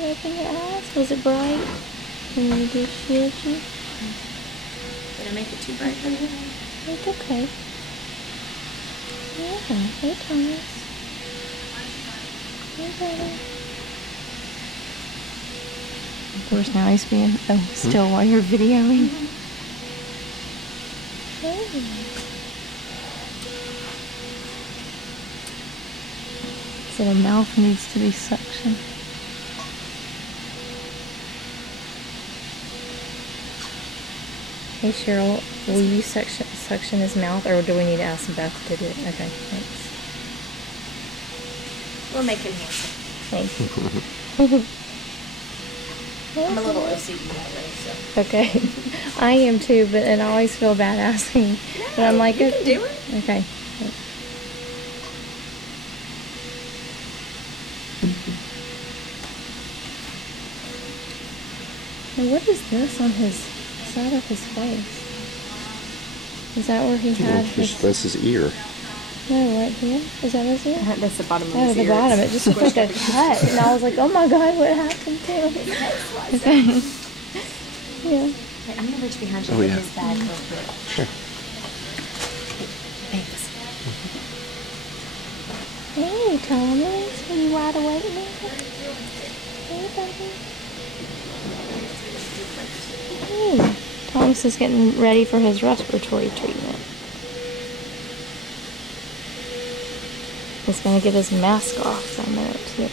you open your eyes? Was it bright? And you did shield you? Did I make it too bright for you? It's okay. Yeah, hey Thomas. Hey buddy. Of course now he's being still while you're videoing. Hey. So the mouth needs to be suctioned. Hey Cheryl, will you suction his mouth, or do we need to ask Beth to do it? Okay, thanks. We'll make him handsome. Thank you. I'm a little OCD that way, so. Okay, I am too, but and I always feel bad asking. But I'm like, you can do it. Okay. Now what is this on his side of his face? Is that where he had his... That's his ear. No, right here? Is that his ear? That's the bottom of Oh, his the ear. bottom. It just looked like a cut. And I was like, oh my God, what happened to him? Okay. Yeah. Wait, I'm going to reach behind you Oh, and yeah. get his bag real quick. Sure. Thanks. Hey, Thomas. Are you wide awake now? Hey, buddy. Hey. Thomas is getting ready for his respiratory treatment. He's going to get his mask off for a minute, too.